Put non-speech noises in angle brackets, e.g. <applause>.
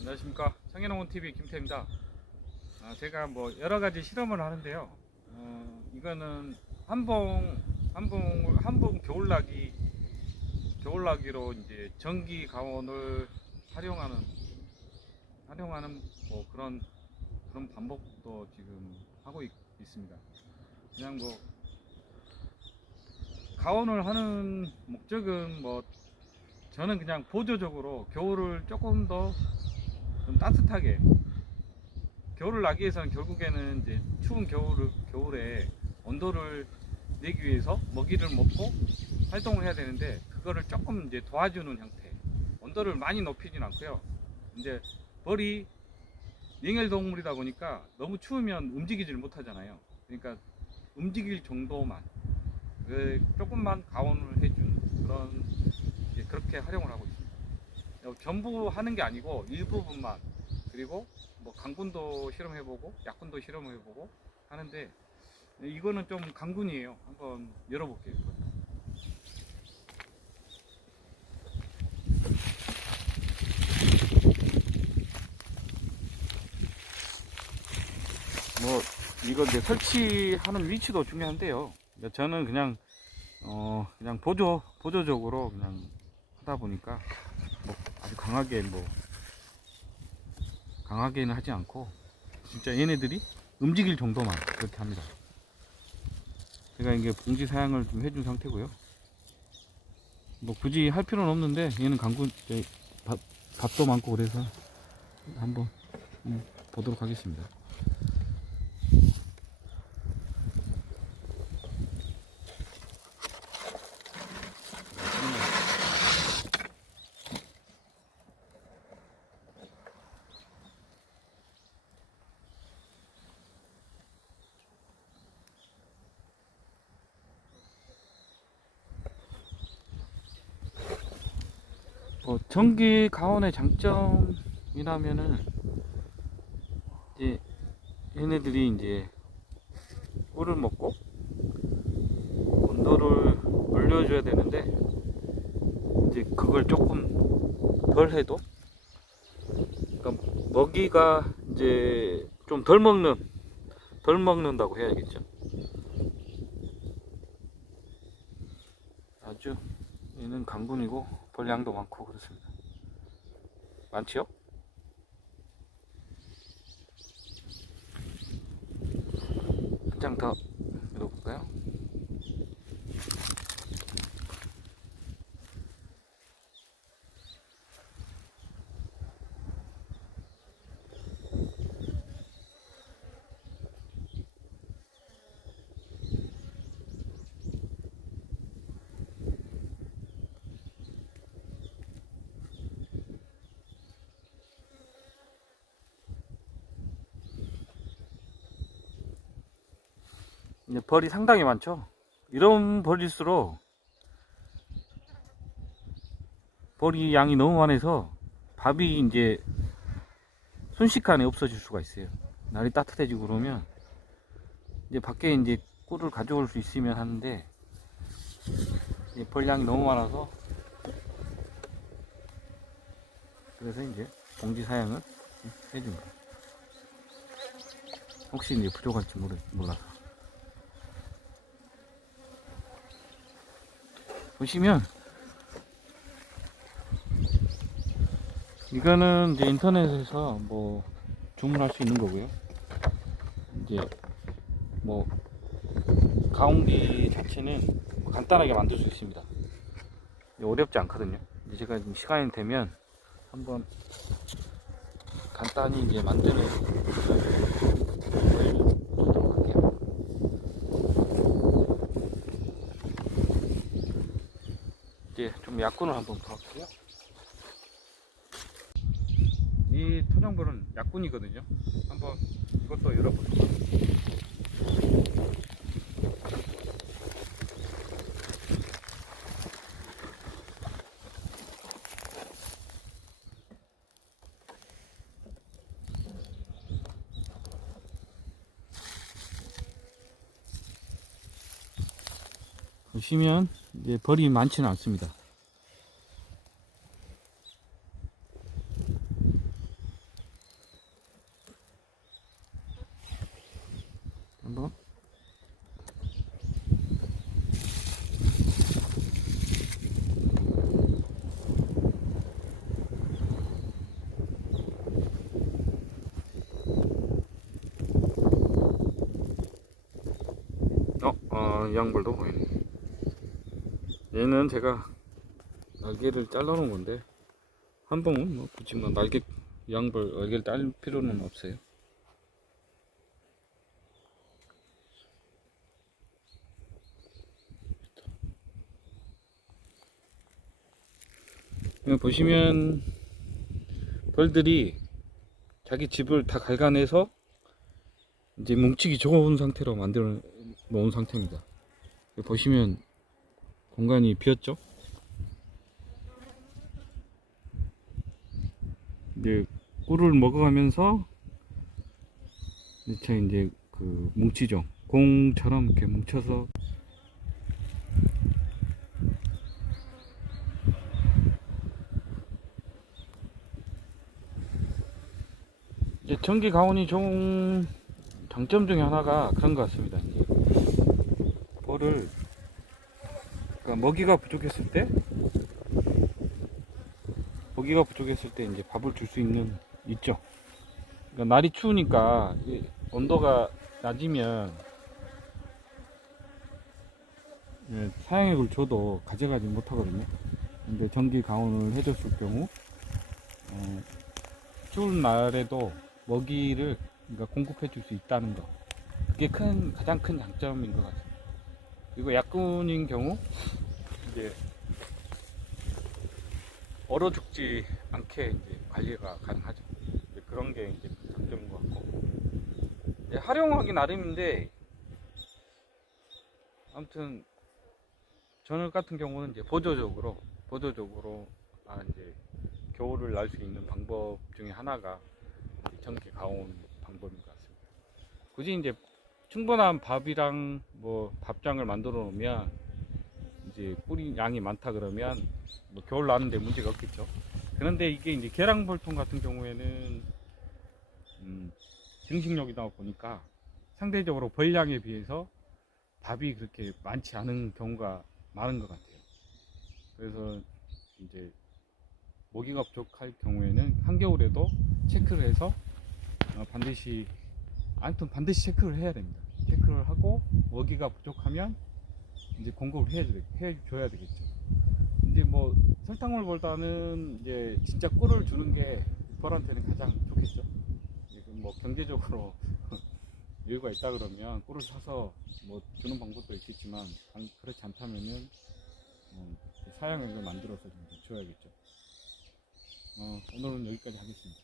안녕하십니까 청해농원 TV 김태입니다. 아, 제가 뭐 여러 가지 실험을 하는데요. 어, 이거는 한봉 한봉 한봉 겨울나기 겨울나기로 이제 전기 가온을 활용하는 활용하는 뭐 그런 그런 방법도 지금 하고 있, 있습니다. 그냥 뭐 가온을 하는 목적은 뭐 저는 그냥 보조적으로 겨울을 조금 더 좀 따뜻하게. 겨울을 나기 위해서는 결국에는 이제 추운 겨울 겨울에 온도를 내기 위해서 먹이를 먹고 활동을 해야 되는데 그거를 조금 이제 도와주는 형태. 온도를 많이 높이진 않고요. 이제 벌이 냉혈 동물이다 보니까 너무 추우면 움직이질 못하잖아요. 그러니까 움직일 정도만 그 조금만 가온을 해준 그런 그렇게 활용을 하고 있습니다. 어, 전부 하는 게 아니고 일부분만 그리고 뭐 강군도 실험해보고 약군도 실험해보고 하는데 이거는 좀 강군이에요. 한번 열어볼게요. 뭐 이거 이제 설치하는 위치도 중요한데요. 저는 그냥 어 그냥 보조 보조적으로 그냥 하다 보니까 뭐 아주 강하게 뭐 강하게는 하지 않고 진짜 얘네들이 움직일 정도만 그렇게 합니다. 제가 이게 봉지 사양을 좀 해준 상태고요. 뭐 굳이 할 필요는 없는데 얘는 저, 밥, 밥도 많고 그래서 한번 음, 보도록 하겠습니다. 뭐 전기 가온의 장점이라면은 이제 얘네들이 이제 꿀을 먹고 온도를 올려줘야 되는데 이제 그걸 조금 덜 해도 그러니까 먹이가 이제 좀 덜 먹는 덜 먹는다고 해야겠죠. 아주 얘는 강군이고 벌량도 많고 그렇습니다. 많지요? 한 장 더 읽어볼까요? 이제 벌이 상당히 많죠. 이런 벌일수록 벌이 양이 너무 많아서 밥이 이제 순식간에 없어질 수가 있어요. 날이 따뜻해지고 그러면 이제 밖에 이제 꿀을 가져올 수 있으면 하는데 이제 벌량이 너무 많아서 그래서 이제 봉지 사양을 해줍니다. 혹시 이제 부족할지 모르, 몰라서. 보시면 이거는 이제 인터넷에서 뭐 주문할 수 있는 거고요. 이제 뭐 가온기 자체는 간단하게 만들 수 있습니다. 어렵지 않거든요. 이제 제가 좀 시간이 되면 한번 간단히 이제 만드는 걸 보도록 할게요. 약분을 한번 부을게요. 이 토종벌은 약분이거든요. 한번 이것도 열어볼게요. 보시면 이제 벌이 많지는 않습니다. 이 양벌도 보이네. 얘는 제가 날개를 잘라 놓은 건데 한 번은 뭐 굳이 뭐 날개 이 양벌 날개를 짤 필요는 없어요. 보시면 벌들이 자기 집을 다 갉아내서 이제 뭉치기 좋은 상태로 만들어 놓은 상태입니다. 보시면 공간이 비었죠? 이제 꿀을 먹어가면서 이제 이제 그 뭉치죠. 공처럼 이렇게 뭉쳐서 전기 가온이 좋은 장점 중에 하나가 그런 것 같습니다. 벌을 그러니까 먹이가 부족했을 때 먹이가 부족했을 때 이제 밥을 줄 수 있는 있죠. 그러니까 날이 추우니까 이 온도가 낮으면 예, 사양액을 줘도 가져가지 못하거든요. 근데 전기 가온을 해줬을 경우 어, 추운 날에도 먹이를 그러니까 공급해 줄 수 있다는 거 그게 큰 가장 큰 장점인 것 같아요. 그리고 약군인 경우 이제 얼어 죽지 않게 이제 관리가 가능하죠. 그런 게 이제 장점인 것 같고 활용하기 나름인데 아무튼 저는 같은 경우는 이제 보조적으로 보조적으로 아 이제 겨울을 날 수 있는 방법 중에 하나가 이 전기 가온 방법인 것 같습니다. 굳이 이제 충분한 밥이랑 뭐 밥장을 만들어 놓으면 이제 꿀이 양이 많다 그러면 뭐 겨울 나는데 문제가 없겠죠. 그런데 이게 이제 계량벌통 같은 경우에는 음, 증식력이다 보니까 상대적으로 벌량에 비해서 밥이 그렇게 많지 않은 경우가 많은 것 같아요. 그래서 이제 모기가 부족할 경우에는 한겨울에도 체크를 해서 어, 반드시 아무튼 반드시 체크를 해야 됩니다. 체크를 하고 먹이가 부족하면 이제 공급을 해야 되- 해줘야 되겠죠. 이제 뭐 설탕물보다는 이제 진짜 꿀을 주는 게 벌한테는 가장 좋겠죠. 그뭐 경제적으로 <laughs> 여유가 있다 그러면 꿀을 사서 뭐 주는 방법도 있겠지만 안- 그렇지 않다면은 어, 사양액을 만들어서 좀 줘야겠죠. 어, 오늘은 여기까지 하겠습니다.